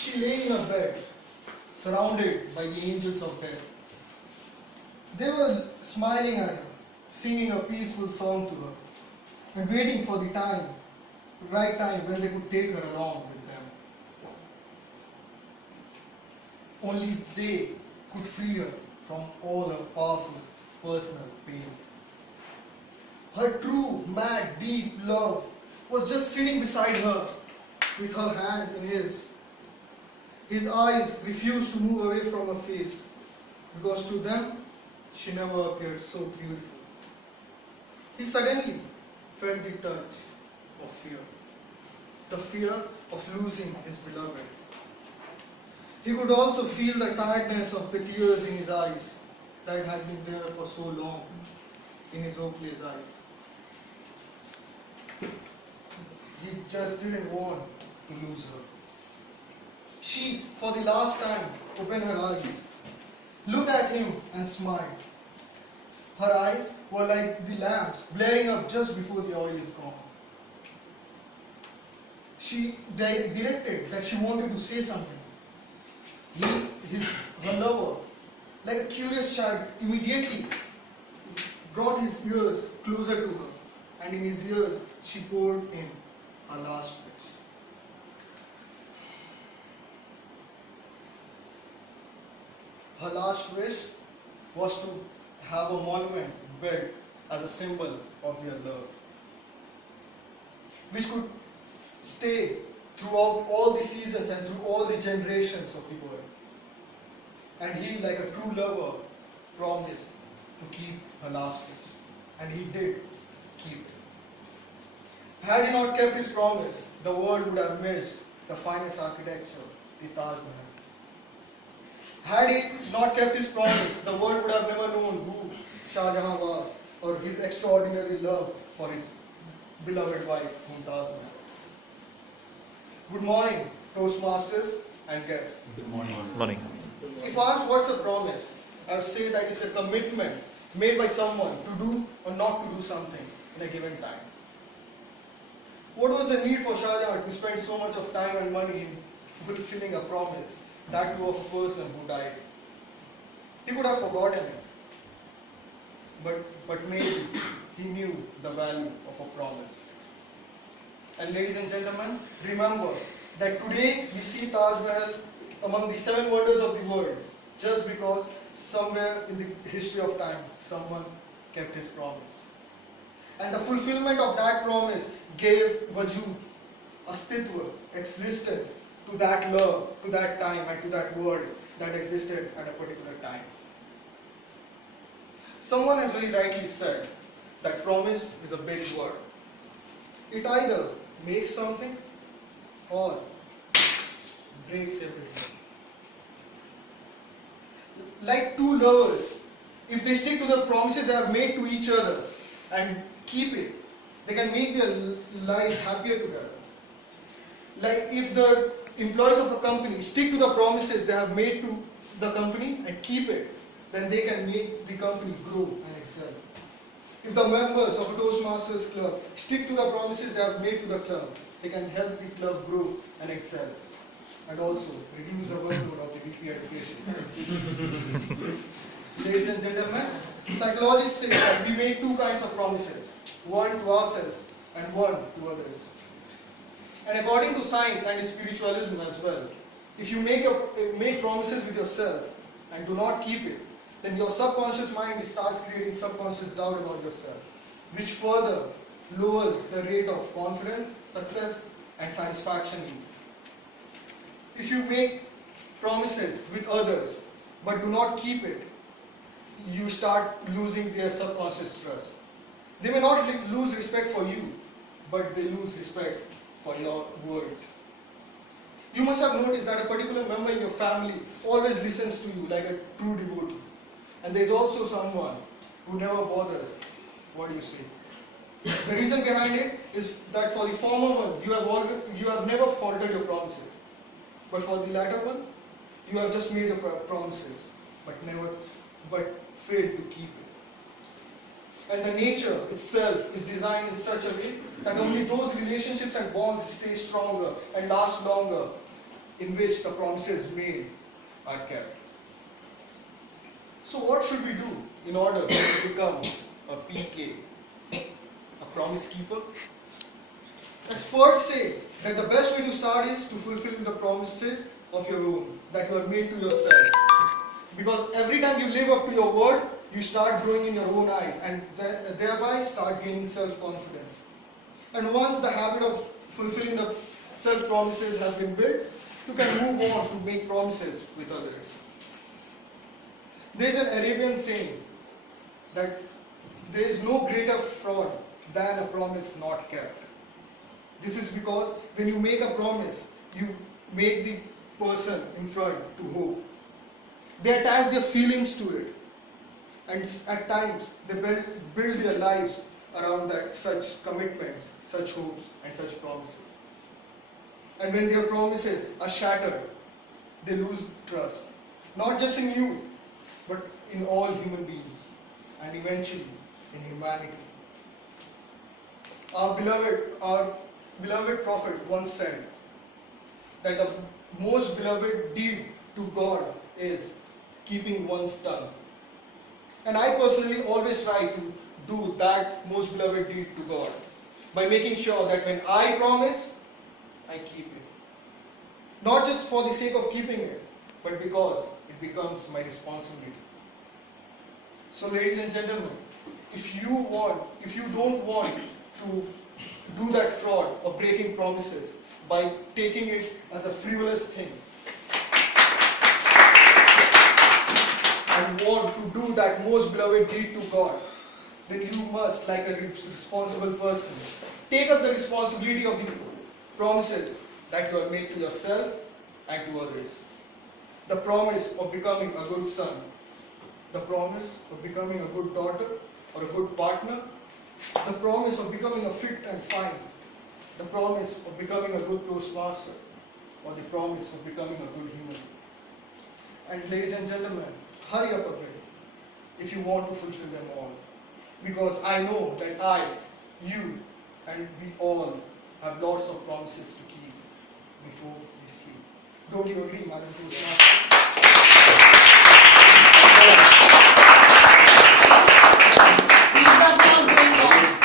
She lay in a bed, surrounded by the angels of death. They were smiling at her, singing a peaceful song to her, and waiting for the right time when they could take her along with them. Only they could free her from all her powerful personal pains. Her true, mad, deep love was just sitting beside her with her hand in his. His eyes refused to move away from her face because to them she never appeared so beautiful. He suddenly felt the touch of fear, the fear of losing his beloved. He could also feel the tiredness of the tears in his eyes that had been there for so long in his Oakley's eyes. He just didn't want to lose her. She, for the last time, opened her eyes, looked at him and smiled. Her eyes were like the lamps blaring up just before the oil is gone. She directed that she wanted to say something. Her lover, like a curious child, immediately brought his ears closer to her, and in his ears she poured in her last wish. Her last wish was to have a monument built as a symbol of their love, which could stay throughout all the seasons and through all the generations of the world. And he, like a true lover, promised to keep her last wish. And he did keep it. Had he not kept his promise, the world would have missed the finest architecture, the Taj Mahal. Had he not kept his promise, the world would have never known who Shah Jahan was or his extraordinary love for his beloved wife, Mumtaz Mahal. Good morning, Toastmasters and guests. Good morning. Morning. If asked what's a promise, I would say that it's a commitment made by someone to do or not to do something in a given time. What was the need for Shah Jahan to spend so much of time and money in fulfilling a promise, that too of a person who died? He could have forgotten it, but maybe he knew the value of a promise. And ladies and gentlemen, remember that today we see Taj Mahal among the 7 wonders of the world just because somewhere in the history of time someone kept his promise. And the fulfillment of that promise gave Wajud, Astitva, existence to that love, to that time and to that world that existed at a particular time. Someone has very rightly said that promise is a big word. It either makes something or breaks everything. Like two lovers, if they stick to the promises they have made to each other and keep it, they can make their lives happier together. Like if the employees of a company stick to the promises they have made to the company and keep it, then they can make the company grow and excel. If the members of a Toastmasters club stick to the promises they have made to the club, they can help the club grow and excel, and also reduce the workload of the weekly education. Ladies and gentlemen, psychologists say that we make 2 kinds of promises, one to ourselves and one to others. And according to science and spiritualism as well, if you make promises with yourself and do not keep it, then your subconscious mind starts creating subconscious doubt about yourself, which further lowers the rate of confidence, success and satisfaction in you. If you make promises with others but do not keep it, you start losing their subconscious trust. They may not lose respect for you, but they lose respect for your words. You must have noticed that a particular member in your family always listens to you like a true devotee. And there is also someone who never bothers what you say. The reason behind it is that for the former one, you have never faltered your promises. But for the latter one, you have just made your promises, but failed to keep it. And the nature itself is designed in such a way that only those relationships and bonds stay stronger and last longer in which the promises made are kept. So what should we do in order to become a PK, a promise keeper? Experts say that the best way to start is to fulfill the promises of your own that you have made to yourself. Because every time you live up to your word, you start growing in your own eyes and thereby start gaining self-confidence. And once the habit of fulfilling the self-promises has been built, you can move on to make promises with others. There is an Arabian saying that there is no greater fraud than a promise not kept. This is because when you make a promise, you make the person in front to hope. They attach their feelings to it, and at times they build their lives around such commitments, such hopes and such promises. And when their promises are shattered, they lose trust, not just in you, but in all human beings, and eventually in humanity. Our beloved prophet once said that the most beloved deed to God is keeping one's tongue. And I personally always try to do that most beloved deed to God by making sure that when I promise, I keep it. Not just for the sake of keeping it, but because it becomes my responsibility. So ladies and gentlemen, if you don't want to do that fraud of breaking promises by taking it as a frivolous thing, and want to do that most beloved deed to God, then you must, like a responsible person, take up the responsibility of the promises that you have made to yourself and to others. The promise of becoming a good son, the promise of becoming a good daughter or a good partner, the promise of becoming a fit and fine, the promise of becoming a good toastmaster, or the promise of becoming a good human. And ladies and gentlemen, hurry up a bit if you want to fulfill them all. Because I know that I, you, and we all have lots of promises to keep before we sleep. Don't you agree, Madam Toastmaster?